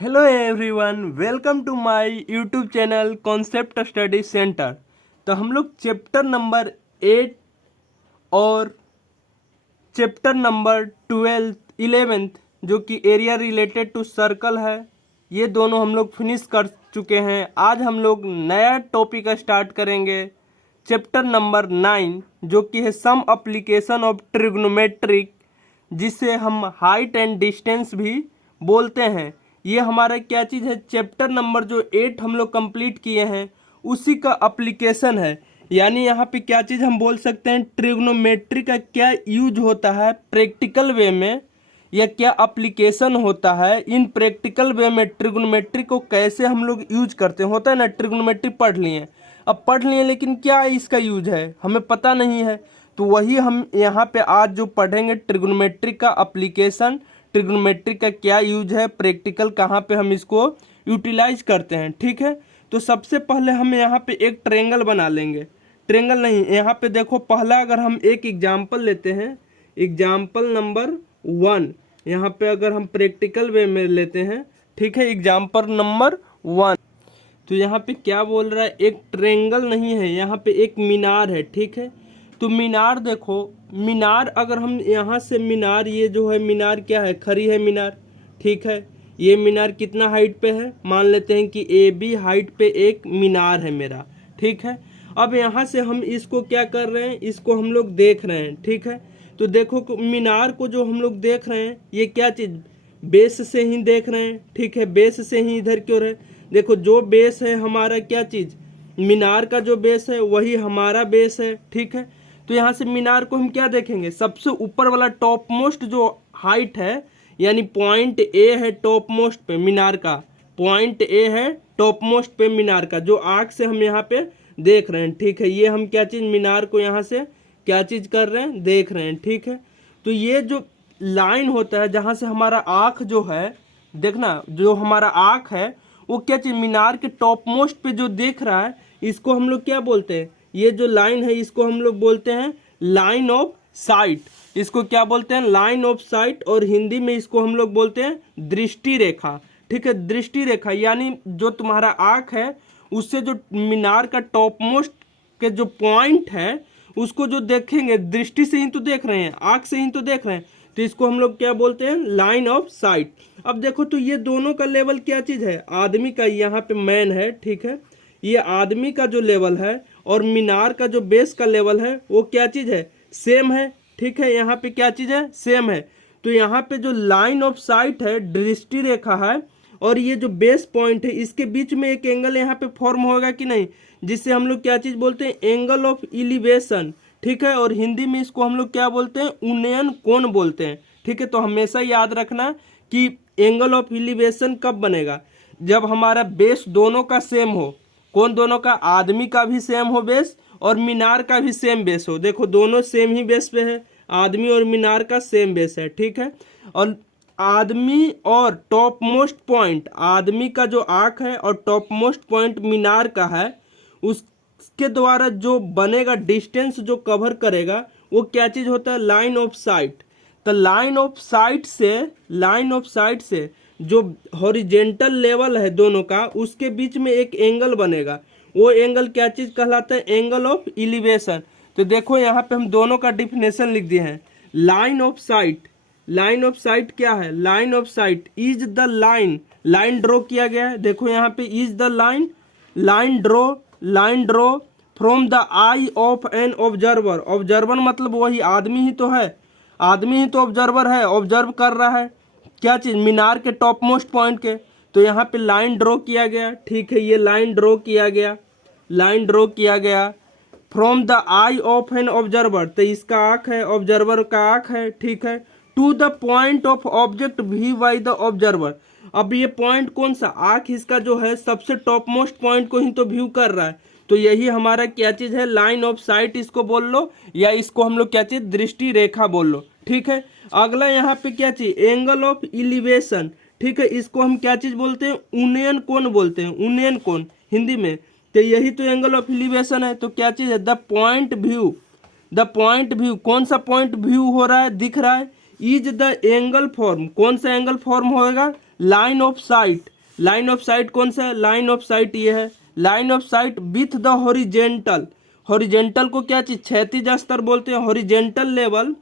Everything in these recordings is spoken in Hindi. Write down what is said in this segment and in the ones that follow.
Hello everyone, welcome to my YouTube channel concept study centre. तो हम लोग चैप्टर नंबर 8 और चैप्टर नंबर 11 जो कि एरिया रिलेटेड टू सर्कल है, ये दोनों हम लोग फिनिश कर चुके हैं। आज हम लोग नया टॉपिक स्टार्ट करेंगे, चैप्टर नंबर 9 जो कि है सम एप्लीकेशन ऑफ ट्रिग्नोमेट्रिक, जिसे हम हाइट एंड डिस्टेंस भी बोलते हैं। ये हमारा क्या चीज़ है, चैप्टर नंबर जो 8 हम लोग कंप्लीट किए हैं उसी का एप्लीकेशन है। यानी यहाँ पे क्या चीज़ हम बोल सकते हैं, ट्रिग्नोमेट्री का क्या यूज होता है प्रैक्टिकल वे में, या क्या एप्लीकेशन होता है इन प्रैक्टिकल वे में, ट्रिग्नोमेट्री को कैसे हम लोग यूज करते हैं। होता है ना, ट्रिग्नोमेट्री पढ़ लिए, अब पढ़ लिए लेकिन क्या इसका यूज है हमें पता नहीं है। तो वही हम यहाँ पे आज जो पढ़ेंगे, ट्रिग्नोमेट्री का एप्लीकेशन, ट्रिग्नोमेट्री का क्या यूज है, प्रैक्टिकल कहाँ पे हम इसको यूटिलाइज करते हैं। ठीक है, तो सबसे पहले हम यहाँ पे एक ट्रेंगल बना लेंगे। ट्रेंगल नहीं, यहाँ पे देखो, पहला अगर हम एक एग्जाम्पल लेते हैं, एग्जाम्पल नंबर 1, यहाँ पे अगर हम प्रैक्टिकल वे में लेते हैं, ठीक है, एग्जाम्पल नंबर 1, तो यहाँ पे क्या बोल रहा है, एक ट्रेंगल नहीं है, यहाँ पे एक मीनार है। ठीक है, तो मीनार देखो, मीनार अगर हम यहाँ से मीनार, ये जो है मीनार क्या है, खड़ी है मीनार। ठीक है, ये मीनार कितना हाइट पे है, मान लेते हैं कि ए बी हाइट पे एक मीनार है मेरा। ठीक है, अब यहाँ से हम इसको क्या कर रहे हैं, इसको हम लोग देख रहे हैं। ठीक है, तो देखो मीनार को जो हम लोग देख रहे हैं, ये क्या चीज़, बेस से ही देख रहे हैं। ठीक है, बेस से ही इधर क्यों रहे, देखो जो बेस है हमारा, क्या चीज़, मीनार का जो बेस है वही हमारा बेस है। ठीक है, तो यहाँ से मीनार को हम क्या देखेंगे, सबसे ऊपर वाला टॉप मोस्ट जो हाइट है, यानी पॉइंट ए है टॉप मोस्ट पे मीनार का, पॉइंट ए है टॉप मोस्ट पे मीनार का, जो आँख से हम यहाँ पे देख रहे हैं। ठीक है, ये हम क्या चीज़, मीनार को यहाँ से क्या चीज़ कर रहे हैं, देख रहे हैं। ठीक है, तो ये जो लाइन होता है जहाँ से हमारा आँख जो है, देखना, जो हमारा आँख है वो क्या चीज़, मीनार के टॉप मोस्ट पे जो देख रहा है, इसको हम लोग क्या बोलते हैं, ये जो लाइन है इसको हम लोग बोलते हैं लाइन ऑफ साइट। इसको क्या बोलते हैं, लाइन ऑफ साइट, और हिंदी में इसको हम लोग बोलते हैं दृष्टि रेखा। ठीक है, दृष्टि रेखा, यानी जो तुम्हारा आँख है उससे जो मीनार का टॉप मोस्ट के जो पॉइंट है उसको जो देखेंगे, दृष्टि से ही तो देख रहे हैं, आँख से ही तो देख रहे हैं, तो इसको हम लोग क्या बोलते हैं, लाइन ऑफ साइट। अब देखो, तो ये दोनों का लेवल क्या चीज़ है, आदमी का, यहाँ पे मैन है। ठीक है, ये आदमी का जो लेवल है और मीनार का जो बेस का लेवल है वो क्या चीज़ है, सेम है। ठीक है, यहाँ पे क्या चीज़ है, सेम है। तो यहाँ पे जो लाइन ऑफ साइट है, दृष्टि रेखा है, और ये जो बेस पॉइंट है, इसके बीच में एक एंगल यहाँ पे फॉर्म होगा कि नहीं, जिससे हम लोग क्या चीज़ बोलते हैं, एंगल ऑफ इलिवेशन। ठीक है, और हिंदी में इसको हम लोग क्या बोलते हैं, उन्नयन कोण बोलते हैं। ठीक है, तो हमेशा याद रखना कि एंगल ऑफ इलिवेशन कब बनेगा, जब हमारा बेस दोनों का सेम हो। कौन दोनों का, आदमी का भी सेम हो बेस और मीनार का भी सेम बेस हो। देखो दोनों सेम ही बेस पे है, आदमी और मीनार का सेम बेस है। ठीक है, और आदमी और टॉप मोस्ट पॉइंट, आदमी का जो आँख है और टॉप मोस्ट पॉइंट मीनार का है, उसके द्वारा जो बनेगा डिस्टेंस जो कवर करेगा वो क्या चीज़ होता है, लाइन ऑफ साइट। तो लाइन ऑफ साइट से, लाइन ऑफ साइट से जो हॉरिजेंटल लेवल है दोनों का, उसके बीच में एक एंगल बनेगा, वो एंगल क्या चीज़ कहलाता है, एंगल ऑफ इलिवेशन। तो देखो यहाँ पे हम दोनों का डिफिनेशन लिख दिए हैं। Line of site, line of site क्या है, line of site is the line, line draw किया गया है, देखो यहाँ पे is the line, line draw, line draw from the I of an observer. Observer मतलब वही आदमी ही तो है, आदमी ही तो ऑब्जर्वर है, ऑब्जर्व कर रहा है क्या चीज़, मीनार के टॉप मोस्ट पॉइंट के। तो यहाँ पे लाइन ड्रॉ किया गया। ठीक है, ये लाइन ड्रॉ किया गया, लाइन ड्रॉ किया गया from the I of an observer, तो इसका आँख है, ऑब्जर्वर का आँख है। ठीक है, to the point of object view by the observer. अब ये पॉइंट कौन सा, आँख इसका जो है सबसे टॉप मोस्ट पॉइंट को ही तो व्यू कर रहा है, तो यही हमारा क्या चीज़ है, लाइन ऑफ साइट इसको बोल लो, या इसको हम लोग क्या चीज़, दृष्टि रेखा बोल लो। ठीक है, अगला यहाँ पे क्या चीज़, एंगल ऑफ इलिवेशन। ठीक है, इसको हम क्या चीज़ बोलते हैं, उन्नयन कोण बोलते हैं, उन्नयन कोण हिंदी में। तो यही तो एंगल ऑफ इलिवेशन है। तो क्या चीज़ है, the point view, the point view, कौन सा पॉइंट व्यू हो रहा है, दिख रहा है, इज द एंगल फॉर्म, कौन सा एंगल फॉर्म होएगा, line of site, line of site कौन सा है, लाइन ऑफ साइट ये है, line of sight with the horizontal, horizontal को क्या चीज, क्षैतिज स्तर बोलते हैं, horizontal level,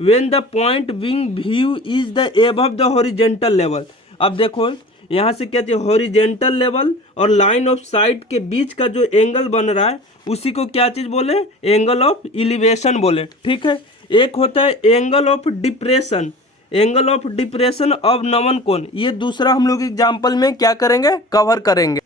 when the point being view is the above the horizontal level. अब देखो यहाँ से क्या चाहिए, हॉरिजेंटल लेवल और लाइन ऑफ साइट के बीच का जो एंगल बन रहा है उसी को क्या चीज बोले, एंगल ऑफ इलिवेशन बोले, ठीक है। एक होता है angle of depression, angle of depression of नमन कोण, ये दूसरा हम लोग एग्जाम्पल में क्या करेंगे, कवर करेंगे।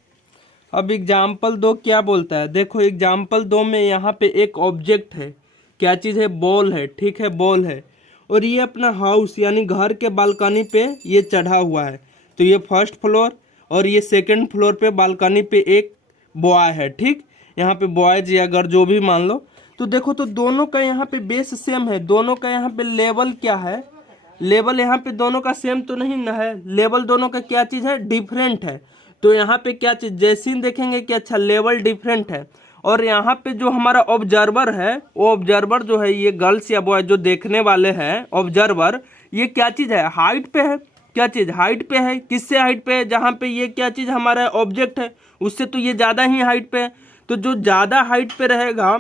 अब एग्जाम्पल 2 क्या बोलता है, देखो एग्जाम्पल 2 में यहाँ पे एक ऑब्जेक्ट है, क्या चीज़ है, बॉल है, ठीक है, बॉल है, और ये अपना हाउस यानी घर के बालकनी पे ये चढ़ा हुआ है। तो ये फर्स्ट फ्लोर और ये सेकंड फ्लोर पे बालकनी पे एक बॉय है, ठीक, यहाँ पे बॉयज या गर्ल जो भी मान लो। तो देखो तो दोनों का यहाँ पे बेस सेम है, दोनों का यहाँ पे लेवल क्या है, लेवल यहाँ पे दोनों का सेम तो नहीं ना है, लेवल दोनों का क्या चीज़ है, डिफरेंट है। तो यहाँ पे क्या चीज़, जैसे ही देखेंगे कि अच्छा लेवल डिफरेंट है, और यहाँ पे जो हमारा ऑब्जर्वर है, वो ऑब्जर्वर जो है ये गर्ल्स या बॉय जो देखने वाले हैं ऑब्जर्वर, ये क्या चीज़ है, हाइट पे है, क्या चीज़, हाइट पे है, किससे हाइट पे है, जहाँ पे ये क्या चीज़ हमारा ऑब्जेक्ट है उससे तो ये ज़्यादा ही हाइट पे है। तो जो ज़्यादा हाइट पे रहेगा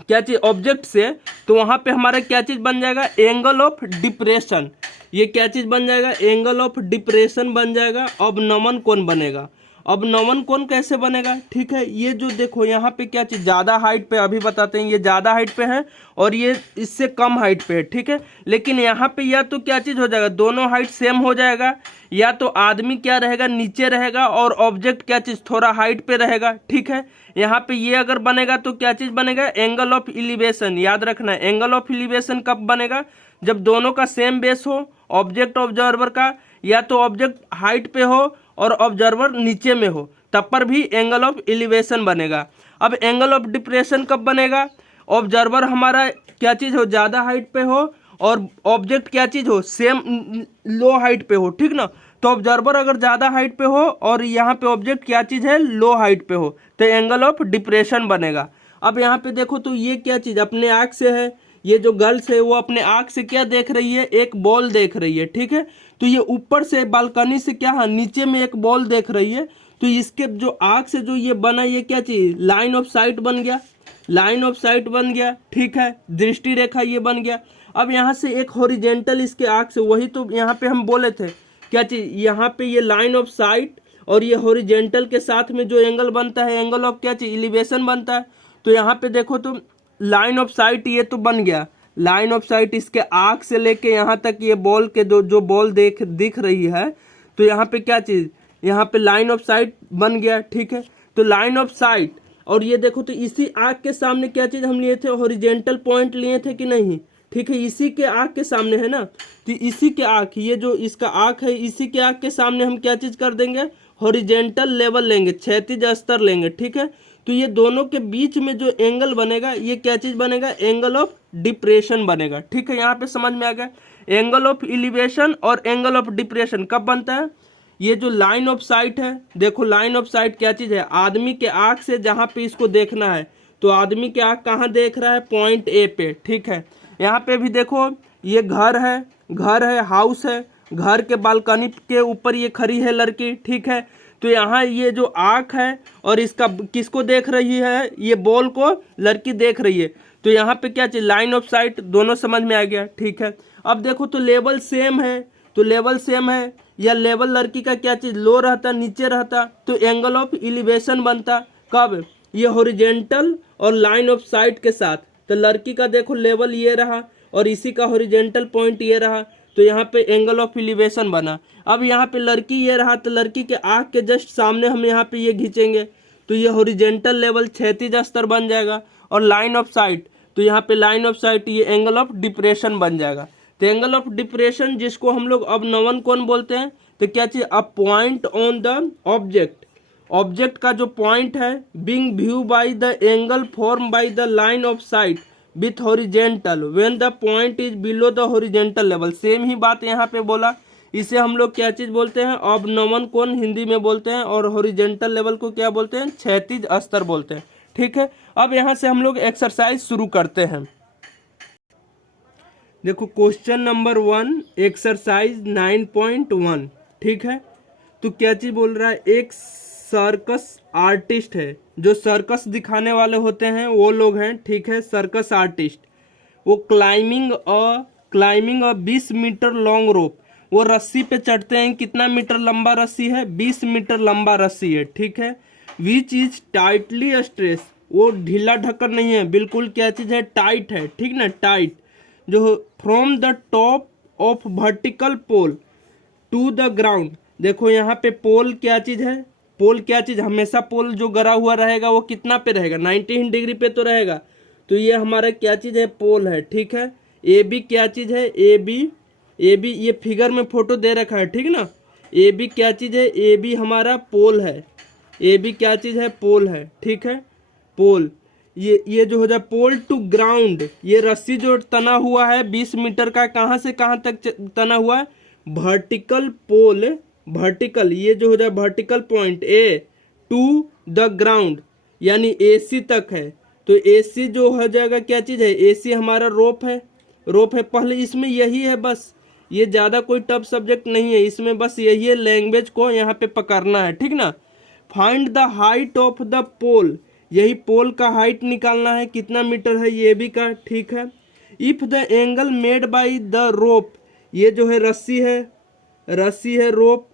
क्या चीज़, ऑब्जेक्ट से, तो वहाँ पे हमारा क्या चीज़ बन जाएगा, एंगल ऑफ डिप्रेशन, ये क्या चीज़ बन जाएगा, एंगल ऑफ डिप्रेशन बन जाएगा। अब नमन कोण बनेगा, अब नमन कोण कैसे बनेगा, ठीक है, ये जो देखो यहाँ पे क्या चीज़, ज़्यादा हाइट पे, अभी बताते हैं, ये ज़्यादा हाइट पे है और ये इससे कम हाइट पे है, ठीक है। लेकिन यहाँ पे या तो क्या चीज़ हो जाएगा, दोनों हाइट सेम हो जाएगा, या तो आदमी क्या रहेगा, नीचे रहेगा और ऑब्जेक्ट क्या चीज़, थोड़ा हाइट पे रहेगा, ठीक है। यहाँ पे ये अगर बनेगा तो क्या चीज़ बनेगा, एंगल ऑफ इलिवेशन, याद रखना एंगल ऑफ इलिवेशन कब बनेगा, जब दोनों का सेम बेस हो, ऑब्जेक्ट ऑब्जर्वर का, या तो ऑब्जेक्ट हाइट पे हो और ऑब्जर्वर नीचे में हो, तब पर भी एंगल ऑफ एलिवेशन बनेगा। अब एंगल ऑफ डिप्रेशन कब बनेगा, ऑब्जर्वर हमारा क्या चीज़ हो, ज़्यादा हाइट पे हो और ऑब्जेक्ट क्या चीज़ हो, सेम लो हाइट पे हो, ठीक ना। तो ऑब्जर्वर अगर ज़्यादा हाइट पे हो और यहाँ पे ऑब्जेक्ट क्या चीज़ है, लो हाइट पे हो, तो एंगल ऑफ डिप्रेशन बनेगा। अब यहाँ पे देखो तो ये क्या चीज़ अपने आँख से है, ये जो गर्ल्स है वो अपने आँख से क्या देख रही है, एक बॉल देख रही है, ठीक है। तो ये ऊपर से बालकनी से क्या है, नीचे में एक बॉल देख रही है, तो इसके जो आँख से जो ये बना, ये क्या चीज़, लाइन ऑफ साइट बन गया, लाइन ऑफ साइट बन गया, ठीक है, दृष्टि रेखा ये बन गया। अब यहाँ से एक हॉरिजेंटल इसके आँख से, वही तो यहाँ पे हम बोले थे, क्या चीज़, यहाँ पे ये लाइन ऑफ साइट और ये हॉरिजेंटल के साथ में जो एंगल बनता है, एंगल ऑफ क्या चीज़, एलिवेशन बनता है। तो यहाँ पे देखो तो लाइन ऑफ साइट ये तो बन गया, लाइन ऑफ साइट इसके आँख से लेके यहाँ तक ये बॉल के जो बॉल दिख रही है, तो यहाँ पे क्या चीज़, यहाँ पे लाइन ऑफ साइट बन गया, ठीक है। तो लाइन ऑफ साइट, और ये देखो तो इसी आँख के सामने क्या चीज़ हम लिए थे, हॉरिजेंटल पॉइंट लिए थे कि नहीं, ठीक है, इसी के आँख के सामने है ना। तो इसी के आँख, ये जो इसका आँख है, इसी के आँख के सामने हम क्या चीज़ कर देंगे, हॉरिजेंटल लेवल लेंगे, क्षैतिज स्तर लेंगे, ठीक है। तो ये दोनों के बीच में जो एंगल बनेगा, ये क्या चीज़ बनेगा, एंगल ऑफ डिप्रेशन बनेगा, ठीक है। यहाँ पे समझ में आ गया, एंगल ऑफ इलिवेशन और एंगल ऑफ डिप्रेशन कब बनता है, ये जो लाइन ऑफ साइट है, देखो लाइन ऑफ साइट क्या चीज़ है, आदमी के आँख से जहाँ पे इसको देखना है, तो आदमी के आँख कहाँ देख रहा है, पॉइंट ए पे, ठीक है। यहाँ पे भी देखो ये घर है, हाउस है, घर के बालकनी के ऊपर ये खड़ी है लड़की, ठीक है। तो यहाँ ये जो आँख है और इसका किसको देख रही है, ये बॉल को लड़की देख रही है। तो यहाँ पे क्या चीज़, लाइन ऑफ साइट, दोनों समझ में आ गया, ठीक है। अब देखो तो लेवल सेम है, तो लेवल सेम है, या लेवल लड़की का क्या चीज़, लो रहता, नीचे रहता, तो एंगल ऑफ एलिवेशन बनता कब, ये हॉरिजेंटल और लाइन ऑफ साइट के साथ। तो लड़की का देखो लेवल ये रहा और इसी का हॉरिजेंटल पॉइंट ये रहा, तो यहाँ पे एंगल ऑफ एलिवेशन बना। अब यहाँ पे लड़की ये रहा, तो लड़की के आँख के जस्ट सामने हम यहाँ पे ये खींचेंगे, तो ये हॉरिजेंटल लेवल क्षैतिज स्तर बन जाएगा, और लाइन ऑफ साइट, तो यहाँ पे लाइन ऑफ साइट ये एंगल ऑफ डिप्रेशन बन जाएगा। तो एंगल ऑफ डिप्रेशन जिसको हम लोग अब नमन कोण बोलते हैं, तो क्या चीज़, a point on the object, object का जो पॉइंट है, being view by the angle form by the line of sight with horizontal when the point is below the horizontal level. Same ही बात यहाँ पे बोला, इसे हम लोग क्या चीज़ बोलते हैं, अवनमन कोण हिंदी में बोलते हैं, और हॉरिजेंटल लेवल को क्या बोलते हैं, क्षैतिज स्तर बोलते हैं, ठीक है। अब यहाँ से हम लोग एक्सरसाइज शुरू करते हैं। देखो क्वेश्चन नंबर 1, एक्सरसाइज 9.1, ठीक है। तो क्या चीज़ बोल रहा है, एक सर्कस आर्टिस्ट है, जो सर्कस दिखाने वाले होते हैं वो लोग हैं, ठीक है, सर्कस आर्टिस्ट। वो climbing a 20 metre long rope, वो रस्सी पे चढ़ते हैं। कितना मीटर लंबा रस्सी है, 20 मीटर लंबा रस्सी है, ठीक है। विच इज टाइटली स्ट्रेस, वो ढीला ढक्कन नहीं है, बिल्कुल क्या चीज़ है, टाइट है, ठीक ना, टाइट। जो from the top of vertical pole to the ground, देखो यहाँ पे पोल क्या चीज़ है, पोल क्या चीज़, हमेशा पोल जो गड़ा हुआ रहेगा वो कितना पे रहेगा, 90 डिग्री पे तो रहेगा। तो ये हमारा क्या चीज़ है, पोल है, ठीक है। ए बी क्या चीज़ है, ए बी ये फिगर में फोटो दे रखा है, ठीक ना। ए बी क्या चीज़ है, ए बी हमारा पोल है, ए बी क्या चीज़ है, पोल है, ठीक है, पोल। ये जो हो जाए पोल टू ग्राउंड, ये रस्सी जो तना हुआ है 20 मीटर का, कहाँ से कहाँ तक तना हुआ है, वर्टिकल पोल, वर्टिकल, ये जो हो जाए vertical point A to the ground, यानी AC तक है। तो AC जो हो जाएगा क्या चीज़ है, AC हमारा रोप है, रोप है। पहले इसमें यही है बस, ये ज़्यादा कोई टफ सब्जेक्ट नहीं है, इसमें बस यही है, लैंग्वेज को यहाँ पे पकड़ना है, ठीक ना। Find the height of the pole, यही पोल का हाइट निकालना है, कितना मीटर है ये भी का, ठीक है। If the angle made by the rope, ये जो है रस्सी है rope,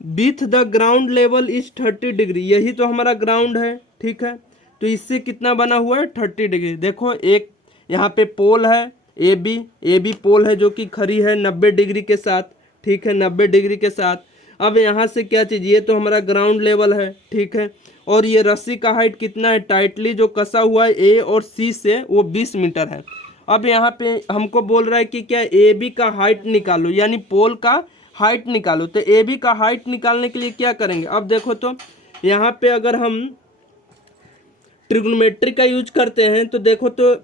with the ground level is 30 degree, यही तो हमारा ग्राउंड है, ठीक है। तो इससे कितना बना हुआ है, 30 डिग्री। देखो एक यहाँ पे पोल है ए बी पोल है जो कि खड़ी है 90 डिग्री के साथ, ठीक है, 90 डिग्री के साथ। अब यहाँ से क्या चीज़, ये तो हमारा ग्राउंड लेवल है, ठीक है। और ये रस्सी का हाइट कितना है, टाइटली जो कसा हुआ है ए और सी से, वो 20 मीटर है। अब यहाँ पे हमको बोल रहा है कि क्या ए बी का हाइट निकालो, यानी पोल का हाइट निकालो। तो ए बी का हाइट निकालने के लिए क्या करेंगे, अब देखो तो यहाँ पे अगर हम ट्रिग्नोमेट्री का यूज करते हैं तो देखो तो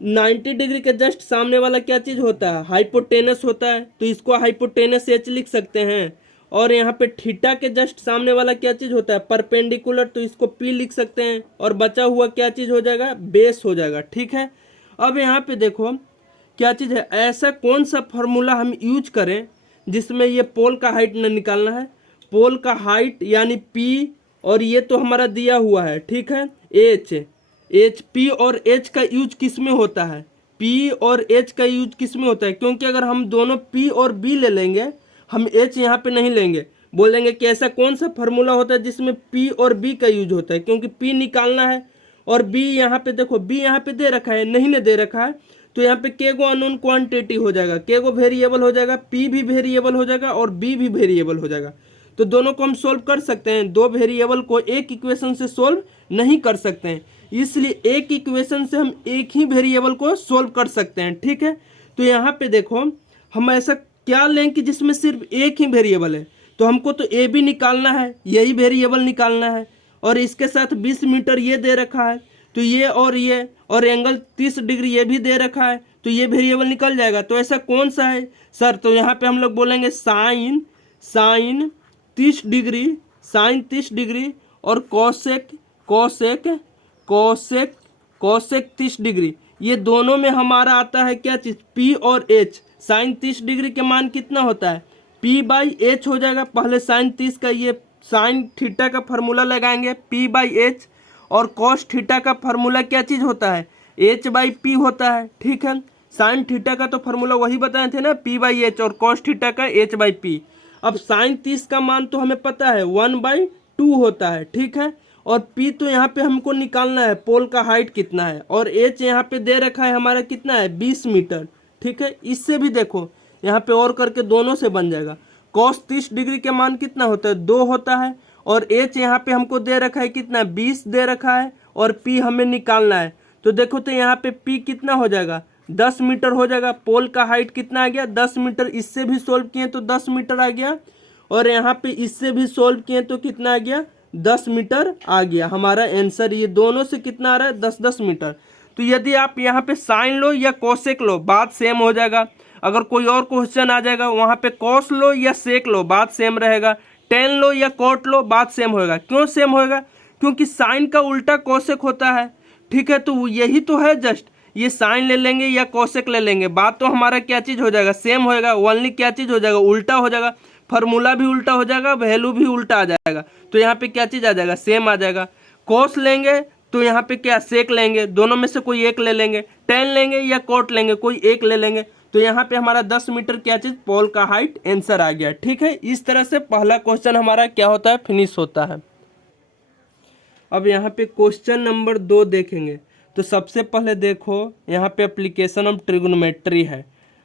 90 डिग्री के जस्ट सामने वाला क्या चीज़ होता है, हाइपोटेनस होता है। तो इसको हाइपोटेनस एच लिख सकते हैं। और यहाँ पे थीटा के जस्ट सामने वाला क्या चीज़ होता है, परपेंडिकुलर, तो इसको पी लिख सकते हैं। और बचा हुआ क्या चीज़ हो जाएगा, बेस हो जाएगा, ठीक है। अब यहाँ पे देखो क्या चीज़ है, ऐसा कौन सा फार्मूला हम यूज करें जिसमें ये पोल का हाइट न निकालना है। पोल का हाइट यानी पी, और ये तो हमारा दिया हुआ है, ठीक है, एच पी और एच का यूज किस में होता है, पी और एच का यूज किस में होता है, क्योंकि अगर हम दोनों पी और बी ले लेंगे, हम एच यहाँ पे नहीं लेंगे, बोलेंगे कि ऐसा कौन सा फार्मूला होता है जिसमें पी और बी का यूज होता है, क्योंकि पी निकालना है और बी यहाँ पे देखो, बी यहाँ पे दे रखा है, नहीं ने दे रखा है, तो यहाँ पे के गो अननोन क्वांटिटी हो जाएगा, के गो वेरिएबल हो जाएगा, पी भी वेरिएबल हो जाएगा और बी भी वेरिएबल हो जाएगा। तो दोनों को हम सोल्व कर सकते हैं, दो वेरिएबल को एक इक्वेशन से सोल्व नहीं कर सकते हैं, इसलिए एक इक्वेशन से हम एक ही वेरिएबल को सोल्व कर सकते हैं, ठीक है। तो यहाँ पे देखो हम ऐसा क्या लें कि जिसमें सिर्फ एक ही वेरिएबल है, तो हमको तो ए बी निकालना है, यही वेरिएबल निकालना है। और इसके साथ 20 मीटर ये दे रखा है, तो ये और एंगल 30 डिग्री ये भी दे रखा है, तो ये वेरिएबल निकल जाएगा। तो ऐसा कौन सा है सर, तो यहाँ पे हम लोग बोलेंगे साइन 30 डिग्री और कॉसेक 30 डिग्री, ये दोनों में हमारा आता है क्या चीज़, पी और एच। साइन 30 डिग्री के मान कितना होता है, पी बाई एच हो जाएगा। पहले साइन 30 का ये साइन थीटा का फार्मूला लगाएंगे, पी बाई एच, और कॉस थीटा का फार्मूला क्या चीज़ होता है, एच बाई पी होता है, ठीक है। साइन थीटा का तो फार्मूला वही बताए थे ना, पी बाई एच, और कॉस थीटा का एच बाई पी। अब साइन 30 का मान तो हमें पता है 1/2 होता है, ठीक है। और P तो यहाँ पे हमको निकालना है, पोल का हाइट कितना है, और H यहाँ पे दे रखा है हमारा कितना है, 20 मीटर, ठीक है। इससे भी देखो यहाँ पे और करके दोनों से बन जाएगा। cos 30 डिग्री के मान कितना होता है, 2 होता है, और H यहाँ पे हमको दे रखा है कितना, 20 दे रखा है, और P हमें निकालना है। तो देखो तो यहाँ पे P कितना हो जाएगा, 10 मीटर हो जाएगा। पोल का हाइट कितना आ गया, 10 मीटर। इससे भी सोल्व किए तो 10 मीटर आ गया, और यहाँ पे इससे भी सोल्व किए तो कितना आ गया, 10 मीटर आ गया हमारा आंसर। ये दोनों से कितना आ रहा है, 10-10 मीटर। तो यदि आप यहाँ पे साइन लो या कोसेक लो, बात सेम हो जाएगा। अगर कोई और क्वेश्चन आ जाएगा वहाँ पे कॉस लो या सेक लो, बात सेम रहेगा। टेन लो या कॉट लो, बात सेम होएगा। क्यों सेम होएगा, क्योंकि साइन का उल्टा कोसेक होता है, ठीक है। तो यही तो है, जस्ट ये साइन ले लेंगे या कोसेक ले लेंगे, बात तो हमारा क्या चीज़ हो जाएगा, सेम होएगा। ओनली क्या चीज़ हो जाएगा, उल्टा हो जाएगा। फार्मूला भी उल्टा हो जाएगा, वैल्यू भी उल्टा आ जाएगा। तो यहाँ पे क्या चीज़ आ जाएगा, सेम आ जाएगा। कॉस लेंगे तो यहाँ पे क्या सेक लेंगे, दोनों में से कोई एक ले लेंगे। टेन लेंगे या कॉट लेंगे, कोई एक ले लेंगे। तो यहाँ पे हमारा 10 मीटर क्या चीज़, पोल का हाइट आंसर आ गया। ठीक है, इस तरह से पहला क्वेश्चन हमारा क्या होता है, फिनिश होता है। अब यहाँ पे क्वेश्चन नंबर 2 देखेंगे। तो सबसे पहले देखो यहाँ पे एप्लीकेशन ऑफ ट्रिग्नोमेट्री है।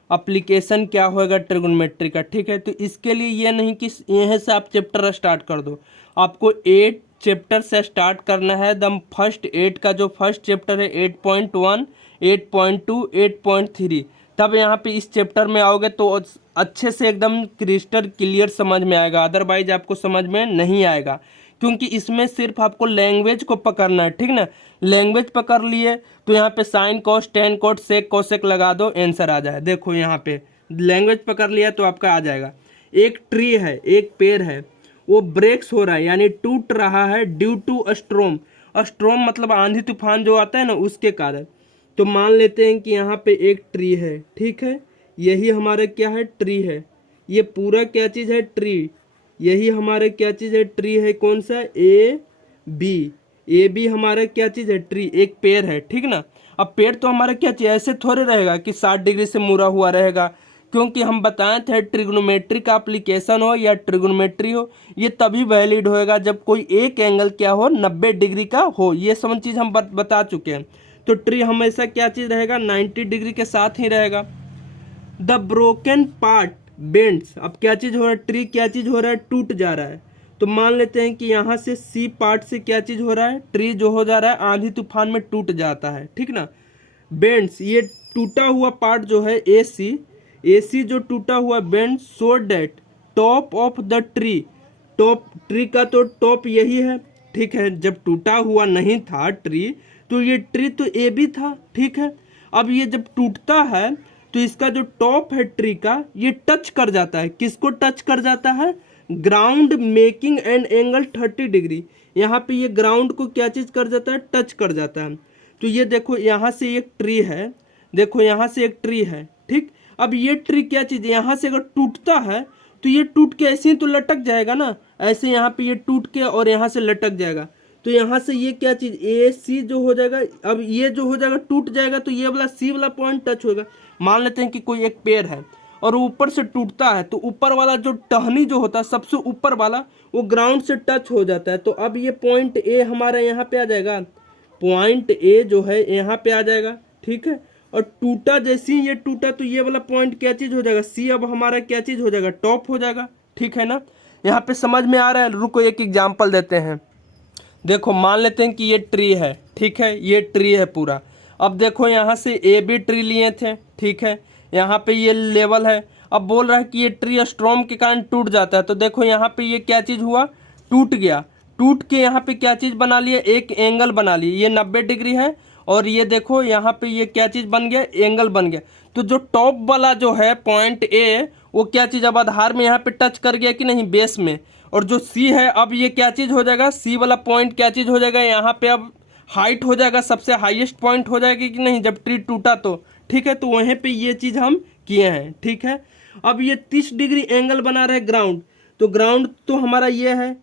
एप्लीकेशन क्या होगा ट्रिग्नोमेट्री का, ठीक है। तो इसके लिए ये नहीं कि यहाँ से आप चैप्टर स्टार्ट कर दो, आपको 8 चैप्टर से स्टार्ट करना है। दम फर्स्ट 8 का जो फर्स्ट चैप्टर है 8.1, 8.2, 8.3, तब यहाँ पे इस चैप्टर में आओगे तो अच्छे से एकदम क्रिस्टल क्लियर समझ में आएगा, अदरवाइज आपको समझ में नहीं आएगा, क्योंकि इसमें सिर्फ आपको लैंग्वेज को पकड़ना है, ठीक ना। लैंग्वेज पकड़ लिए तो यहाँ पे sine cos tan cot sec cosec लगा दो, आंसर आ जाए। देखो यहाँ पे लैंग्वेज पकड़ लिया तो आपका आ जाएगा। एक ट्री है, एक पेड़ है, वो ब्रेक्स हो रहा है यानी टूट रहा है ड्यू टू स्ट्रोम। स्ट्रोम मतलब आंधी तूफान जो आता है ना, उसके कारण। तो मान लेते हैं कि यहाँ पे एक ट्री है, ठीक है, यही हमारा क्या है, ट्री है। ये पूरा क्या चीज़ है, ट्री। यही हमारे क्या चीज़ है, ट्री है। कौन सा, ए बी हमारा क्या चीज़ है, ट्री, एक पेड़ है, ठीक ना। अब पेड़ तो हमारा क्या चीज़, ऐसे थोड़े रहेगा कि 60 डिग्री से मुड़ा हुआ रहेगा, क्योंकि हम बताए थे ट्रिग्नोमेट्री का एप्लीकेशन हो या ट्रिग्नोमेट्री हो, ये तभी वैलिड होएगा जब कोई एक एंगल क्या हो, 90 डिग्री का हो। ये सब चीज़ हम बता चुके हैं। तो ट्री हमेशा क्या चीज़ रहेगा, 90 डिग्री के साथ ही रहेगा। द ब्रोकन पार्ट बेंड्स, अब क्या चीज़ हो रहा है, ट्री क्या चीज़ हो रहा है, टूट जा रहा है। तो मान लेते हैं कि यहाँ से सी पार्ट से क्या चीज़ हो रहा है, ट्री जो हो जा रहा है आंधी तूफान में टूट जाता है, ठीक ना। बेंड्स, ये टूटा हुआ पार्ट जो है ए सी जो टूटा हुआ bend so that top of the tree, top tree का तो टॉप यही है, ठीक है। जब टूटा हुआ नहीं था ट्री तो ये ट्री तो ए बी था, ठीक है। अब ये जब टूटता है तो इसका जो टॉप है ट्री का, ये टच कर जाता है, किसको टच कर जाता है, ground, making an angle 30 degree. यहाँ पे ये ग्राउंड को क्या चीज़ कर जाता है, टच कर जाता है। तो ये देखो यहाँ से एक ट्री है, देखो यहाँ से एक ट्री है, ठीक। अब ये ट्री क्या चीज़, यहाँ से अगर टूटता है तो ये टूट के ऐसे ही तो लटक जाएगा ना, ऐसे यहाँ पे ये टूट के और यहाँ से लटक जाएगा। तो यहाँ से ये क्या चीज़, ए सी जो हो जाएगा, अब ये जो हो जाएगा टूट जाएगा तो ये वाला सी वाला पॉइंट टच होगा। मान लेते हैं कि कोई एक पेड़ है और ऊपर से टूटता है, तो ऊपर वाला जो टहनी जो होता है सबसे ऊपर वाला, वो ग्राउंड से टच हो जाता है। तो अब ये पॉइंट ए हमारा यहाँ पे आ जाएगा, पॉइंट ए जो है यहाँ पे आ जाएगा, ठीक है। और टूटा, जैसे ही ये टूटा तो ये वाला पॉइंट क्या चीज़ हो जाएगा, सी, अब हमारा क्या चीज़ हो जाएगा, टॉप हो जाएगा, ठीक है ना। यहाँ पे समझ में आ रहा है। रुको एक एग्जाम्पल देते हैं। देखो मान लेते हैं कि ये ट्री है, ठीक है, ये ट्री है पूरा। अब देखो यहाँ से ए बी ट्री लिए थे, ठीक है, यहाँ पे ये लेवल है। अब बोल रहा है कि ये ट्री स्ट्रॉम के कारण टूट जाता है। तो देखो यहाँ पे ये क्या चीज़ हुआ, टूट गया। टूट के यहाँ पे क्या चीज़ बना लिया, एक एंगल बना लिया, ये 90 डिग्री है। और ये देखो यहाँ पे ये क्या चीज़ बन गया, एंगल बन गया। तो जो टॉप वाला जो है पॉइंट ए, वो क्या चीज़ अब आधार में यहाँ पे टच कर गया कि नहीं, बेस में। और जो सी है, अब ये क्या चीज़ हो जाएगा, सी वाला पॉइंट क्या चीज़ हो जाएगा, यहाँ पे अब हाइट हो जाएगा, सबसे हाईएस्ट पॉइंट हो जाएगी कि नहीं, जब ट्री टूटा तो, ठीक है। तो वहीं पे ये चीज़ हम किए हैं, ठीक है। अब ये 30 डिग्री एंगल बना रहे ग्राउंड, तो ग्राउंड तो हमारा ये है,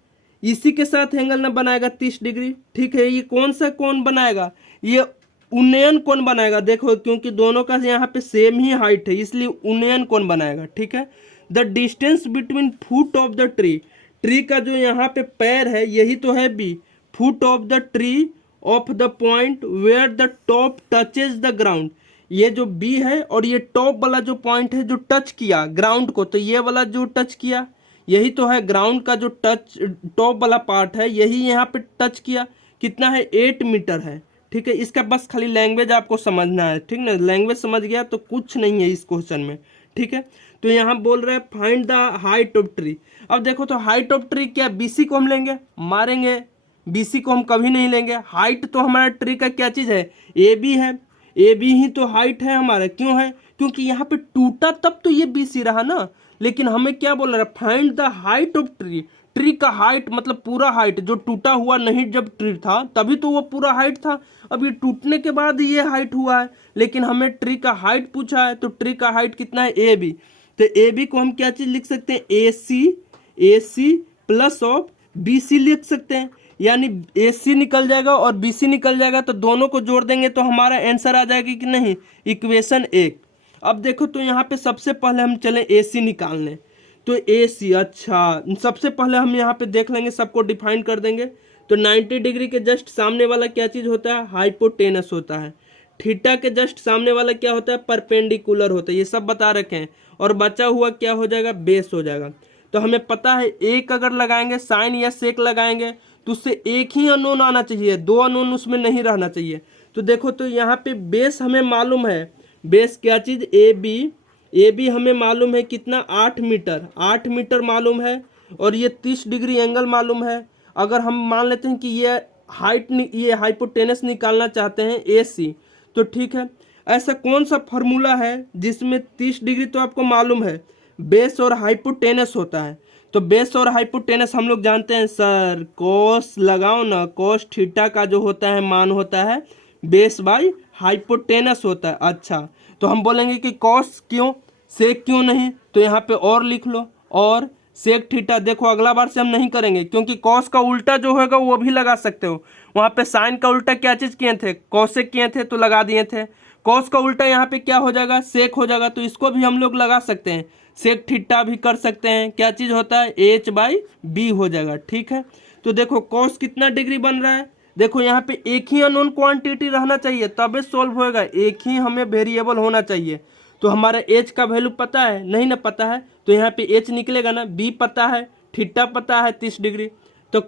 इसी के साथ एंगल ना बनाएगा 30 डिग्री, ठीक है। ये कौन सा कोण बनाएगा, ये उन्नयन कोण बनाएगा। देखो क्योंकि दोनों का यहाँ पे सेम ही हाइट है, इसलिए उन्नयन कोण बनाएगा, ठीक है। The distance between foot of the tree, tree का जो यहाँ पे पैर है यही तो है B, foot of the tree of the point where the top touches the ground, ये जो बी है और ये टॉप वाला जो पॉइंट है जो टच किया ग्राउंड को, तो ये वाला जो टच किया यही तो है ग्राउंड का जो टच, टॉप वाला पार्ट है यही यहाँ पे टच किया। कितना है, 8 मीटर है, ठीक है। इसका बस खाली लैंग्वेज आपको समझना है, ठीक ना। लैंग्वेज समझ गया तो कुछ नहीं है इस क्वेश्चन में, ठीक है। तो यहाँ बोल रहे हैं find the height of tree. अब देखो तो हाइट ऑफ ट्री क्या, बीसी को हम लेंगे, मारेंगे, बीसी को हम कभी नहीं लेंगे। हाइट तो हमारा ट्री का क्या चीज़ है, ए बी है, ए बी ही तो हाइट है हमारा। क्यों है, क्योंकि यहाँ पे टूटा तब तो ये बीसी रहा ना। लेकिन हमें क्या बोल रहा है, find the height of tree, tree का हाइट मतलब पूरा हाइट, जो टूटा हुआ नहीं जब ट्री था तभी तो वो पूरा हाइट था, अब ये टूटने के बाद ये हाइट हुआ है। लेकिन हमें ट्री का हाइट पूछा है, तो ट्री का हाइट कितना है, ए बी। तो ए बी को हम क्या चीज़ लिख सकते हैं, A C plus of B C लिख सकते हैं। यानी ए सी निकल जाएगा और बी सी निकल जाएगा, तो दोनों को जोड़ देंगे तो हमारा आंसर आ जाएगा कि नहीं, इक्वेशन 1। अब देखो तो यहाँ पे सबसे पहले हम चलें ए सी निकालने। तो ए सी, अच्छा सबसे पहले हम यहाँ पे देख लेंगे, सबको डिफाइन कर देंगे। तो 90 डिग्री के जस्ट सामने वाला क्या चीज़ होता है, हाइपोटेनस होता है। थीटा के जस्ट सामने वाला क्या होता है, परपेंडिकुलर होता है। ये सब बता रखे हैं। और बचा हुआ क्या हो जाएगा, बेस हो जाएगा। तो हमें पता है एक अगर लगाएंगे साइन या सेक लगाएंगे तो उससे एक ही अननोन आना चाहिए, दो अननोन उसमें नहीं रहना चाहिए। तो देखो तो यहाँ पे बेस हमें मालूम है, बेस क्या चीज़, ए बी हमें मालूम है कितना, 8 मीटर, 8 मीटर मालूम है। और ये 30 डिग्री एंगल मालूम है। अगर हम मान लेते हैं कि ये हाइपोटेनस निकालना चाहते हैं ए सी, तो ठीक है। ऐसा कौन सा फॉर्मूला है जिसमें 30 डिग्री तो आपको मालूम है, बेस और हाइपोटेनस होता है। तो बेस और हाइपोटेनस हम लोग जानते हैं सर, कोस लगाओ ना, कोस थीटा का जो होता है मान होता है बेस बाई हाइपोटेनस होता है। अच्छा, तो हम बोलेंगे कि कॉस क्यों, सेक क्यों नहीं, तो यहाँ पे और लिख लो, और सेक थीटा। देखो अगला बार से हम नहीं करेंगे, क्योंकि कॉस का उल्टा जो होगा वो भी लगा सकते हो। वहाँ पे साइन का उल्टा क्या चीज़ किए थे, कॉसेक किए थे तो लगा दिए थे। कॉस का उल्टा यहाँ पे क्या हो जाएगा, सेक हो जाएगा, तो इसको भी हम लोग लगा सकते हैं। सेक थीटा भी कर सकते हैं, क्या चीज़ होता है, एच बाई बी हो जाएगा। ठीक है, तो देखो कॉस कितना डिग्री बन रहा है, देखो यहाँ पे एक ही अननोन क्वांटिटी रहना चाहिए तबे सॉल्व होएगा, एक ही हमें वेरिएबल होना चाहिए। तो हमारा एच का वैल्यू पता है, नहीं ना पता है, तो यहाँ पे एच निकलेगा ना, बी पता है, थीटा पता है 30 डिग्री। तो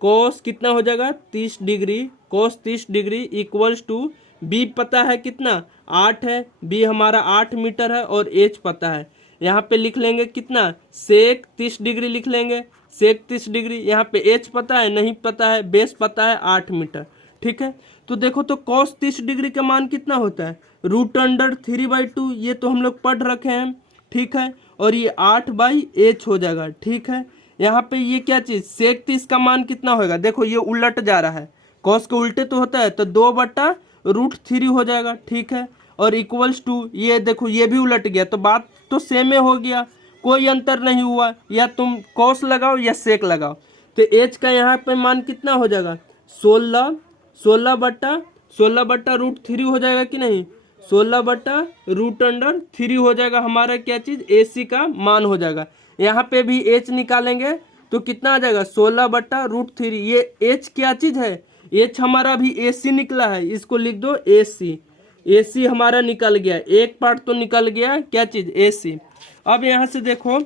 कॉस कितना हो जाएगा, 30 degree, cos 30 degree equals to b पता है कितना, 8 है, बी हमारा 8 मीटर है, और एच पता है। यहाँ पे लिख लेंगे कितना, सेक 30 डिग्री लिख लेंगे, सेक 30 डिग्री। यहाँ पे एच पता है, नहीं पता है, बेस पता है 8 मीटर। ठीक है, तो देखो तो कॉस 30 डिग्री का मान कितना होता है, √3/2, ये तो हम लोग पढ़ रखे हैं। ठीक है, और ये 8/h हो जाएगा। ठीक है, यहाँ पे ये क्या चीज़, सेक 30 का मान कितना होगा, देखो ये उलट जा रहा है, कॉस के उल्टे तो होता है, तो 2/√3 हो जाएगा। ठीक है, और इक्वल्स टू, ये देखो ये भी उलट गया, तो बात तो सेम हो गया, कोई अंतर नहीं हुआ। या तुम कॉस लगाओ या सेक लगाओ। तो एच का यहाँ पे मान कितना हो जाएगा, 16/√3 हो जाएगा कि नहीं, 16/√3 हो जाएगा हमारा क्या चीज़, ए सी का मान हो जाएगा। यहाँ पे भी एच निकालेंगे तो कितना आ जाएगा, 16/√3। ये एच क्या चीज़ है, एच हमारा भी ए सी निकला है, इसको लिख दो ए सी। ए सी हमारा निकल गया, एक पार्ट तो निकल गया, क्या चीज़, ए सी। अब यहाँ से देखो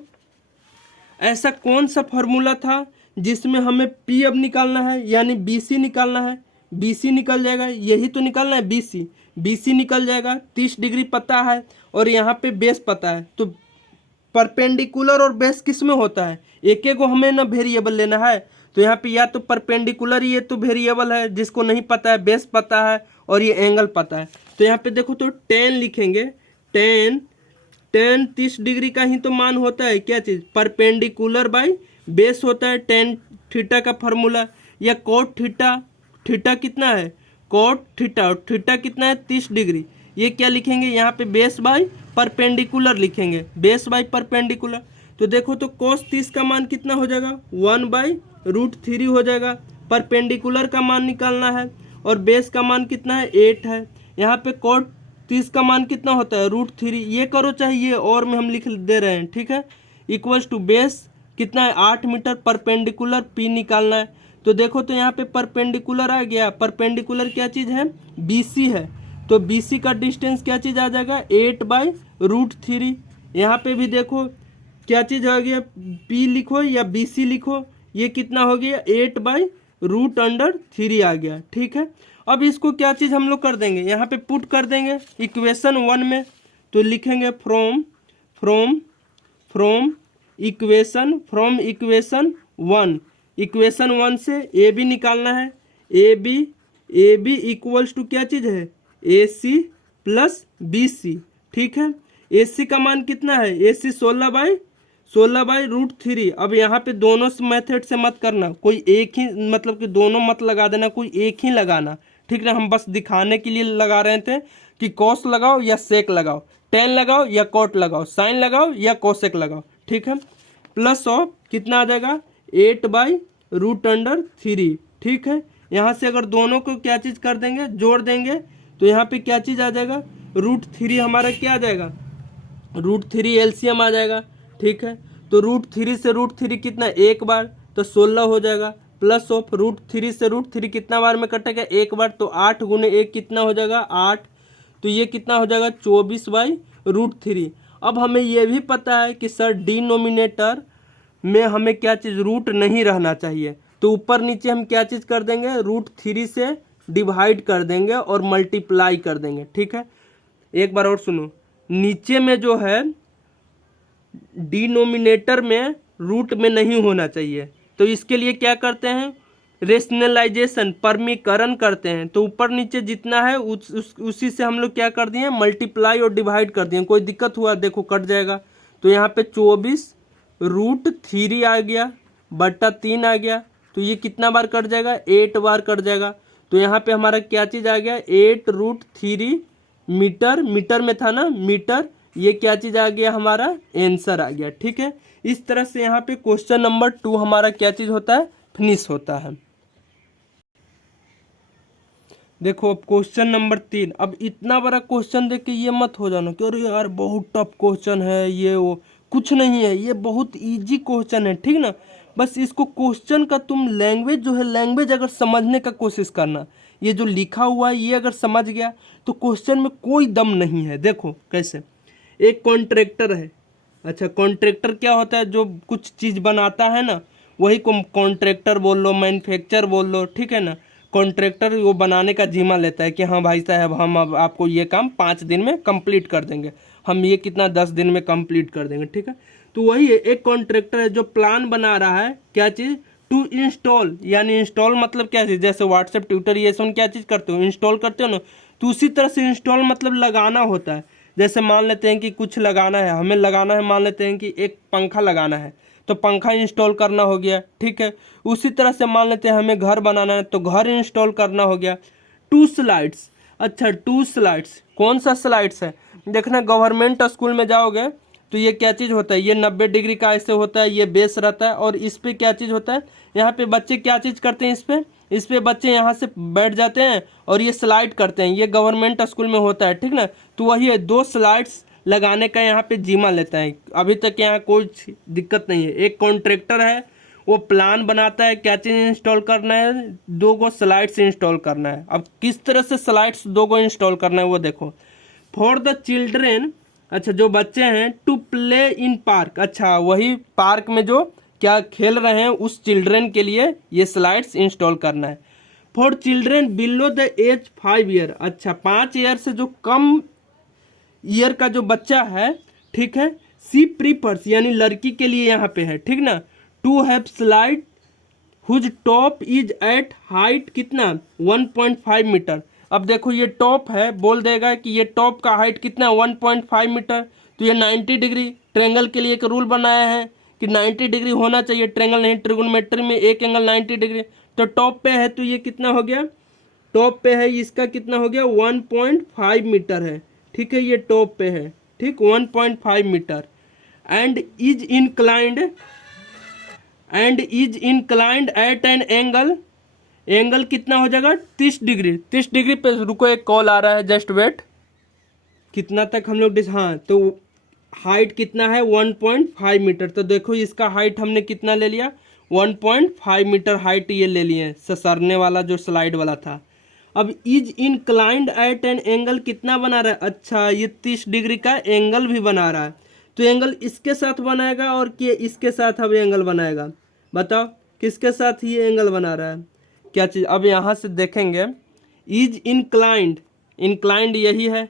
ऐसा कौन सा फॉर्मूला था जिसमें हमें पी अब निकालना है, यानी बी सी निकालना है। बी सी निकल जाएगा, यही तो निकालना है, बी सी निकल जाएगा, 30 डिग्री पता है, और यहाँ पे बेस पता है। तो परपेंडिकुलर और बेस किस में होता है, एक एक को हमें ना वेरिएबल लेना है। तो यहाँ पे या तो परपेंडिकुलर ये तो वेरिएबल है, जिसको नहीं पता है, बेस पता है, और ये एंगल पता है। तो यहाँ पे देखो तो 10 लिखेंगे, 30 डिग्री का ही तो मान होता है, क्या चीज़, परपेंडिकुलर बाई बेस होता है, tan थीटा का फार्मूला। या कोट थीटा कितना है, कोट थीटा कितना है, 30 डिग्री। ये क्या लिखेंगे, यहाँ पे बेस बाई परपेंडिकुलर लिखेंगे, बेस बाई परपेंडिकुलर। तो देखो तो कोस 30 का मान कितना हो जाएगा, 1/√3 हो जाएगा। परपेंडिकुलर का मान निकालना है, और बेस का मान कितना है, 8 है। यहाँ पे कोट 30 का मान कितना होता है, √3, ये करो चाहिए, और में हम लिख दे रहे हैं। ठीक है, इक्वल्स टू बेस कितना है, 8 मीटर, परपेंडिकुलर पी निकालना है। तो देखो तो यहाँ पे परपेंडिकुलर आ गया, परपेंडिकुलर क्या चीज़ है, BC है। तो BC का डिस्टेंस क्या चीज़ आ जाएगा, 8/√3। यहाँ पे भी देखो क्या चीज़ आ गया, P लिखो या BC लिखो, ये कितना हो गया, 8/√3 आ गया। ठीक है, अब इसको क्या चीज़ हम लोग कर देंगे, यहाँ पे पुट कर देंगे इक्वेशन 1 में। तो लिखेंगे फ्रॉम इक्वेशन 1, इक्वेशन 1 से ए बी निकालना है। ए बी इक्वल्स टू क्या चीज़ है, ए सी प्लस बी सी। ठीक है, ए सी का मान कितना है, ए सी 16/√3। अब यहाँ पे दोनों मेथड से मत करना, कोई एक ही, मतलब कि दोनों मत लगा देना, कोई एक ही लगाना। ठीक है, हम बस दिखाने के लिए लगा रहे थे कि कॉस लगाओ या सेक लगाओ। टेन लगाओ या कॉट लगाओ, साइन लगाओ या कोसेक लगाओ, ठीक है। प्लस ऑफ कितना आ जाएगा 8/√3, ठीक है। यहाँ से अगर दोनों को क्या चीज़ कर देंगे, जोड़ देंगे, तो यहाँ पे क्या चीज़ आ जाएगा, √3 हमारा क्या आ जाएगा, √3 एलसीएम आ जाएगा, ठीक है। तो √3 से √3 कितना, एक बार, तो 16 हो जाएगा। प्लस ऑफ √3 से √3 कितना बार में कटेगा, एक बार, तो 8 गुने 1 कितना हो जाएगा 8, तो ये कितना हो जाएगा 24/√3। अब हमें ये भी पता है कि सर डिनोमिनेटर में हमें क्या चीज़, रूट नहीं रहना चाहिए, तो ऊपर नीचे हम क्या चीज़ कर देंगे, √3 से डिवाइड कर देंगे और मल्टीप्लाई कर देंगे, ठीक है। एक बार और सुनो, नीचे में जो है डिनोमिनेटर में रूट में नहीं होना चाहिए, तो इसके लिए क्या करते हैं, रेशनलाइजेशन, परमीकरण करते हैं। तो ऊपर नीचे जितना है उसी से हम लोग क्या कर दिए, मल्टीप्लाई और डिवाइड कर दिए। कोई दिक्कत हुआ देखो कट जाएगा, तो यहाँ पे 24√3 आ गया बटा 3 आ गया, तो ये कितना बार कट जाएगा, 8 बार कट जाएगा। तो यहाँ पे हमारा क्या चीज़ आ गया 8√3 मीटर, मीटर में था ना मीटर, ये क्या चीज़ आ गया, हमारा आंसर आ गया, ठीक है। इस तरह से यहाँ पे क्वेश्चन नंबर 2 हमारा क्या चीज़ होता है, फिनिश होता है। देखो अब क्वेश्चन नंबर 3, अब इतना बड़ा क्वेश्चन देख के ये मत हो जाना कि अरे यार बहुत टफ क्वेश्चन है ये वो, कुछ नहीं है, ये बहुत इजी क्वेश्चन है, ठीक ना। बस इसको क्वेश्चन का तुम लैंग्वेज जो है, लैंग्वेज अगर समझने का कोशिश करना, ये जो लिखा हुआ है ये अगर समझ गया तो क्वेश्चन में कोई दम नहीं है। देखो कैसे, एक कॉन्ट्रैक्टर है, अच्छा कॉन्ट्रैक्टर क्या होता है, जो कुछ चीज़ बनाता है ना, वही को कॉन्ट्रैक्टर बोल लो, मैन्युफैक्चर बोल लो, ठीक है ना। कॉन्ट्रैक्टर वो बनाने का जिम्मा लेता है कि हाँ भाई साहब हम अब आपको ये काम 5 दिन में कंप्लीट कर देंगे, हम ये कितना 10 दिन में कंप्लीट कर देंगे, ठीक है। तो वही है, एक कॉन्ट्रैक्टर है जो प्लान बना रहा है, क्या चीज़, टू इंस्टॉल, यानी इंस्टॉल मतलब क्या चीज़, जैसे व्हाट्सएप ट्विटर ये सब क्या चीज़ करते हो, इंस्टॉल करते हो ना, तो उसी तरह से इंस्टॉल मतलब लगाना होता है। जैसे मान लेते हैं कि कुछ लगाना है, हमें लगाना है, मान लेते हैं कि एक पंखा लगाना है, तो पंखा इंस्टॉल करना हो गया, ठीक है। उसी तरह से मान लेते हैं हमें घर बनाना है, तो घर इंस्टॉल करना हो गया। 2 स्लाइड्स, अच्छा 2 स्लाइड्स, कौन सा स्लाइड्स है, देखना गवर्नमेंट स्कूल में जाओगे तो ये क्या चीज़ होता है, ये 90 डिग्री का ऐसे होता है, ये बेस रहता है, और इस पर क्या चीज़ होता है, यहाँ पे बच्चे क्या चीज़ करते हैं, इस पे बच्चे यहाँ से बैठ जाते हैं और ये स्लाइड करते हैं, ये गवर्नमेंट स्कूल में होता है, ठीक ना। तो वही है, 2 स्लाइड्स लगाने का यहाँ पे जिम्मा लेता है, अभी तक यहाँ कुछ दिक्कत नहीं है। एक कॉन्ट्रैक्टर है, वो प्लान बनाता है, क्या चीज़ इंस्टॉल करना है, 2 गो स्लाइड्स इंस्टॉल करना है। अब किस तरह से स्लाइड्स 2 गो इंस्टॉल करना है वो देखो। फॉर द चिल्ड्रेन, अच्छा जो बच्चे हैं, टू प्ले इन पार्क, अच्छा वही पार्क में जो क्या खेल रहे हैं उस चिल्ड्रेन के लिए ये स्लाइड्स इंस्टॉल करना है। For children below the age 5 year, अच्छा 5 ईयर से जो कम ईयर का जो बच्चा है, ठीक है, सी प्रीफर्स, यानी लड़की के लिए यहाँ पे है, ठीक ना, to have slide whose top is at height कितना 1.5 मीटर। अब देखो ये टॉप है, बोल देगा कि ये टॉप का हाइट कितना 1.5 मीटर, तो ये 90 डिग्री, ट्रेंगल के लिए एक रूल बनाया है कि 90 डिग्री होना चाहिए, ट्रेंगल नहीं, ट्रिगोनोमेट्री में एक एंगल 90 डिग्री, तो टॉप पे है तो ये कितना हो गया, टॉप पे है इसका कितना हो गया 1.5 मीटर है, ठीक है, ये टॉप पे है, ठीक 1.5 metre. And is inclined at an angle, angle कितना हो जाएगा 30 डिग्री, 30 डिग्री पे, रुको एक कॉल आ रहा है, जस्ट वेट। कितना तक हम लोग हाँ, तो हाइट कितना है 1.5 मीटर, तो देखो इसका हाइट हमने कितना ले लिया 1.5 मीटर हाइट ये ले लिए, ससरने वाला जो स्लाइड वाला था। अब is inclined at an angle कितना बना रहा है, अच्छा ये 30 डिग्री का एंगल भी बना रहा है, तो एंगल इसके साथ बनाएगा और कि इसके साथ अब एंगल बनाएगा, बताओ किसके साथ ये एंगल बना रहा है, क्या चीज़। अब यहाँ से देखेंगे, इज इंक्लाइंड, इंक्लाइंड यही है,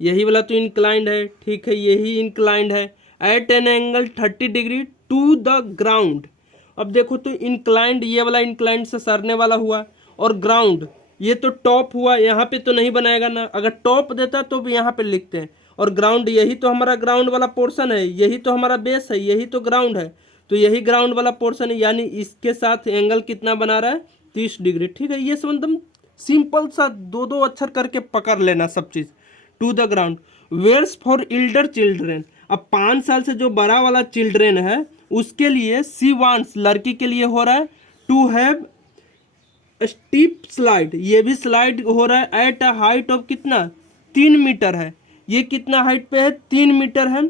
यही वाला तो इंक्लाइंड है, ठीक है, यही इंक्लाइंड है, at an angle 30 degree to the ground. अब देखो तो इंक्लाइंड, ये वाला इंक्लाइंड से सरने वाला हुआ, और ग्राउंड ये तो टॉप हुआ, यहाँ पे तो नहीं बनाएगा ना, अगर टॉप देता तो भी यहाँ पे लिखते हैं, और ग्राउंड यही तो हमारा ग्राउंड वाला पोर्शन है, यही तो हमारा बेस है, यही तो ग्राउंड है, तो यही ग्राउंड वाला पोर्शन है, यानी इसके साथ एंगल कितना बना रहा है 30 डिग्री, ठीक है। ये सब एकदम सिंपल सा 2-2 अक्षर करके पकड़ लेना सब चीज़, to the ground. Where's for elder children, अब 5 साल से जो बड़ा वाला चिल्ड्रेन है उसके लिए सी वांट्स, लड़की के लिए हो रहा है टू हैव स्टीप स्लाइड, ये भी स्लाइड हो रहा है एट अ हाइट ऑफ कितना 3 मीटर है, ये कितना हाइट पे है 3 मीटर है।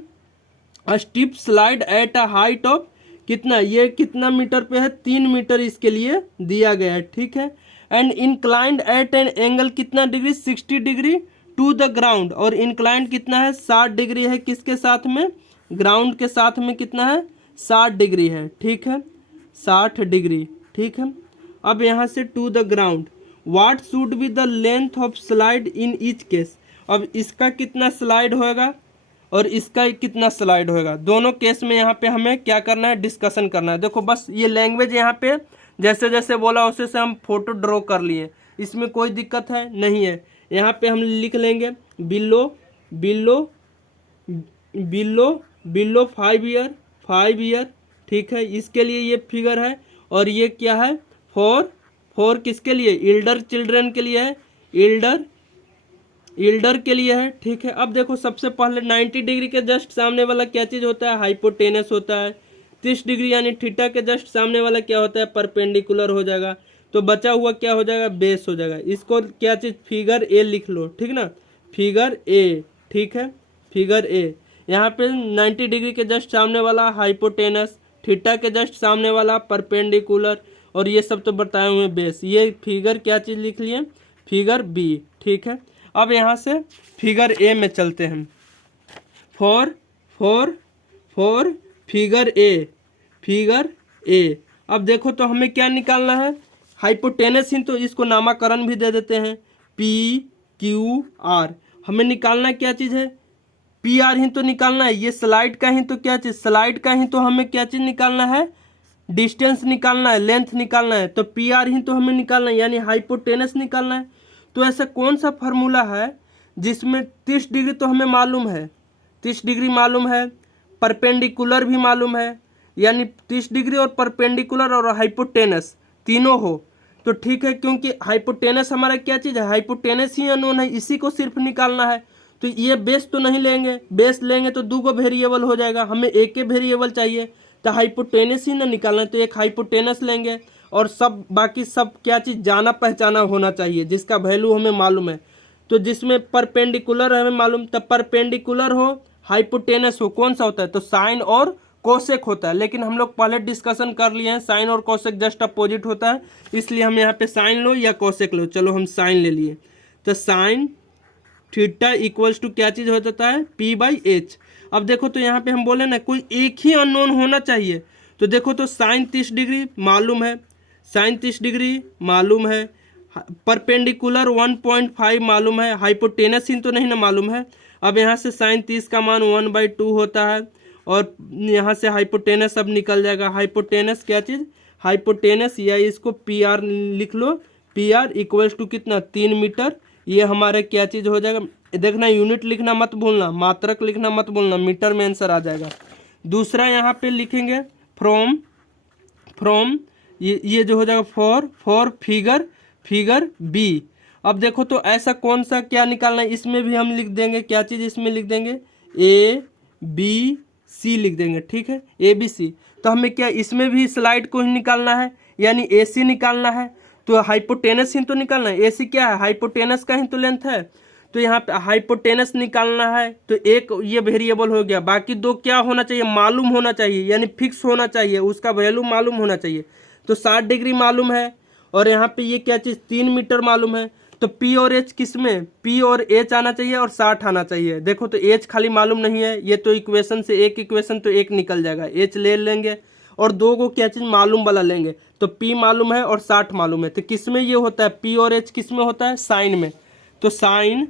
Steep slide at a height of कितना, ये कितना मीटर पे है 3 मीटर इसके लिए दिया गया है, ठीक है। And inclined at an angle कितना degree 60 degree to the ground, और इंक्लाइंड कितना है 60 डिग्री है, किसके साथ में ग्राउंड के साथ में कितना है 60 डिग्री है, ठीक है 60 डिग्री, ठीक है। अब यहाँ से to the ground, what should be the length of slide in each case, अब इसका कितना स्लाइड होएगा और इसका कितना स्लाइड होएगा, दोनों केस में यहाँ पे हमें क्या करना है डिस्कशन करना है। देखो बस ये लैंग्वेज यहाँ पे जैसे जैसे बोला उसे से हम फोटो ड्रॉ कर लिए, इसमें कोई दिक्कत है नहीं है। यहाँ पे हम लिख लेंगे below below below below 5 year, ठीक है, इसके लिए ये फिगर है। और ये क्या है फॉर किसके लिए, इल्डर चिल्ड्रन के लिए है, इल्डर के लिए है, ठीक है। अब देखो सबसे पहले 90 डिग्री के जस्ट सामने वाला क्या चीज़ होता है, हाइपोटेनस होता है। 30 डिग्री यानी थीटा के जस्ट सामने वाला क्या होता है, परपेंडिकुलर हो जाएगा। तो बचा हुआ क्या हो जाएगा, बेस हो जाएगा। इसको क्या चीज़, फिगर ए लिख लो, ठीक ना, फिगर ए, ठीक है, फिगर ए। यहाँ पे 90 डिग्री के जस्ट सामने वाला हाइपोटेनस, थीटा के जस्ट सामने वाला परपेंडिकुलर, और ये सब तो बताए हुए बेस। ये फिगर क्या चीज़ लिख लिए, फिगर बी, ठीक है। अब यहाँ से फिगर ए में चलते हैं। फॉर फिगर ए, अब देखो तो हमें क्या निकालना है, हाइपोटेनस ही, तो इसको नामकरण भी दे देते हैं PQR। हमें निकालना क्या चीज़ है, PR ही तो निकालना है। ये स्लाइड का ही तो क्या चीज़, स्लाइड का ही तो हमें क्या चीज़ निकालना है, डिस्टेंस निकालना है, लेंथ निकालना है। तो PR ही तो हमें निकालना है, यानी हाइपोटेनस निकालना है। तो ऐसा कौन सा फार्मूला है जिसमें 30 डिग्री तो हमें मालूम है, 30 डिग्री मालूम है, परपेंडिकुलर भी मालूम है, यानी 30 डिग्री और परपेंडिकुलर और हाइपोटेनस तीनों हो तो ठीक है, क्योंकि हाइपोटेनस हमारा क्या चीज़ है, हाइपोटेनस ही अननोन है, इसी को सिर्फ निकालना है। तो ये बेस तो नहीं लेंगे, बेस लेंगे तो 2 वेरिएबल हो जाएगा, हमें एक ही वेरिएबल चाहिए, तो हाइपोटेनस ही ना निकालना है। तो एक हाइपोटेनस लेंगे और सब बाकी सब क्या चीज़ जाना पहचाना होना चाहिए, जिसका वैल्यू हमें मालूम है। तो जिसमें परपेंडिकुलर हमें मालूम, तब परपेंडिकुलर हो हाइपोटेनस हो, कौन सा होता है, तो साइन और कोसेक होता है। लेकिन हम लोग पहले डिस्कशन कर लिए हैं, साइन और कोसेक जस्ट अपोजिट होता है, इसलिए हम यहाँ पे साइन लो या कोसेक लो। चलो हम साइन ले लिए, तो साइन थीटा इक्वल्स टू क्या चीज़ हो जाता है, P/H। अब देखो तो यहाँ पे हम बोले ना कोई एक ही अननोन होना चाहिए। तो देखो तो साइन 30 डिग्री मालूम है, साइन 30 डिग्री मालूम है, परपेंडिकुलर 1.5 मालूम है, हाइपोटेनस ही तो नहीं ना मालूम है। अब यहाँ से साइन 30 का मान 1/2 होता है, और यहाँ से हाइपोटेनस अब निकल जाएगा। हाइपोटेनस क्या चीज़, हाइपोटेनस, या इसको PR लिख लो, PR इक्वल्स टू कितना 3 मीटर। ये हमारे क्या चीज़ हो जाएगा, देखना यूनिट लिखना मत भूलना, मात्रक लिखना मत भूलना, मीटर में आंसर आ जाएगा। दूसरा यहाँ पे लिखेंगे फ्रॉम ये जो हो जाएगा फॉर फिगर बी। अब देखो तो ऐसा कौन सा क्या निकालना है, इसमें भी हम लिख देंगे क्या चीज़, इसमें लिख देंगे ABC लिख देंगे, ठीक है, ABC। तो हमें क्या इसमें भी स्लाइड को ही निकालना है, यानी AC निकालना है। तो हाइपोटेनस ही तो निकालना है, AC क्या है, हाइपोटेनस का ही तो लेंथ है। तो यहाँ पे हाइपोटेनस निकालना है, तो एक ये वेरिएबल हो गया, बाकी 2 क्या होना चाहिए, मालूम होना चाहिए, यानी फिक्स होना चाहिए, उसका वैल्यू मालूम होना चाहिए। तो 60 डिग्री मालूम है, और यहाँ पे ये क्या चीज़ 3 मीटर मालूम है। तो P और H किस में, P और H आना चाहिए और 60 आना चाहिए। देखो तो H खाली मालूम नहीं है, ये तो इक्वेशन से एक इक्वेशन तो एक निकल जाएगा, H ले लेंगे और 2 को क्या चीज़ मालूम वाला लेंगे। तो P मालूम है और 60 मालूम है, तो किस में ये होता है, P और H किस में होता है, साइन में। तो साइन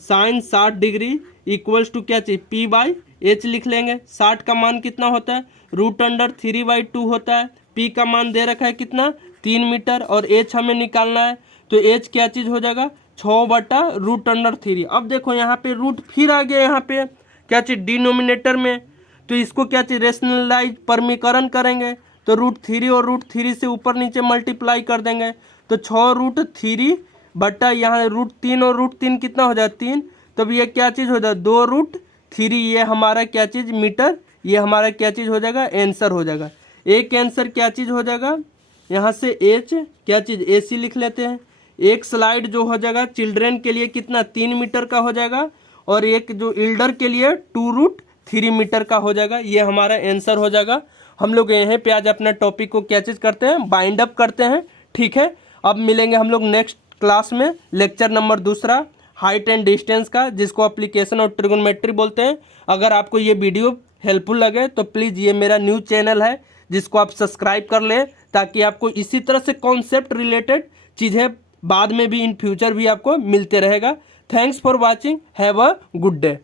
60 डिग्री इक्वल्स टू क्या चाहिए, P/H लिख लेंगे। 60 का मान कितना होता है, √3/2 होता है। P का मान दे रखा है कितना 3 मीटर, और H हमें निकालना है। तो H क्या चीज़ हो जाएगा 6/√3। अब देखो यहाँ पे रूट फिर आ गया, यहाँ पे क्या चीज़ डिनोमिनेटर में, तो इसको क्या चीज़ रेशनलाइज परमीकरण करेंगे। तो √3 और √3 से ऊपर नीचे मल्टीप्लाई कर देंगे, तो 6√3 बटा यहाँ √3 और √3 कितना हो जाए 3, तब ये क्या चीज़ हो जाएगा, 2√3, ये हमारा क्या चीज़ मीटर, ये हमारा क्या चीज़ हो जाएगा, आंसर हो जाएगा। एक आंसर क्या चीज़ हो जाएगा, यहाँ से एच क्या चीज़ AC लिख लेते हैं। एक स्लाइड जो हो जाएगा चिल्ड्रेन के लिए कितना 3 मीटर का हो जाएगा, और एक जो एल्डर के लिए 2√3 मीटर का हो जाएगा। ये हमारा आंसर हो जाएगा। हम लोग यहीं पे आज अपना टॉपिक को क्या चीज़ करते हैं, बाइंड अप करते हैं। ठीक है, अब मिलेंगे हम लोग नेक्स्ट क्लास में, lecture number 2 height and distance का, जिसको एप्लीकेशन और ट्रिगोनोमेट्री बोलते हैं। अगर आपको ये वीडियो हेल्पफुल लगे तो प्लीज़ ये मेरा न्यू चैनल है जिसको आप सब्सक्राइब कर लें, ताकि आपको इसी तरह से कॉन्सेप्ट रिलेटेड चीज़ें बाद में भी इन फ्यूचर भी आपको मिलते रहेगा। Thanks for watching, have a good day.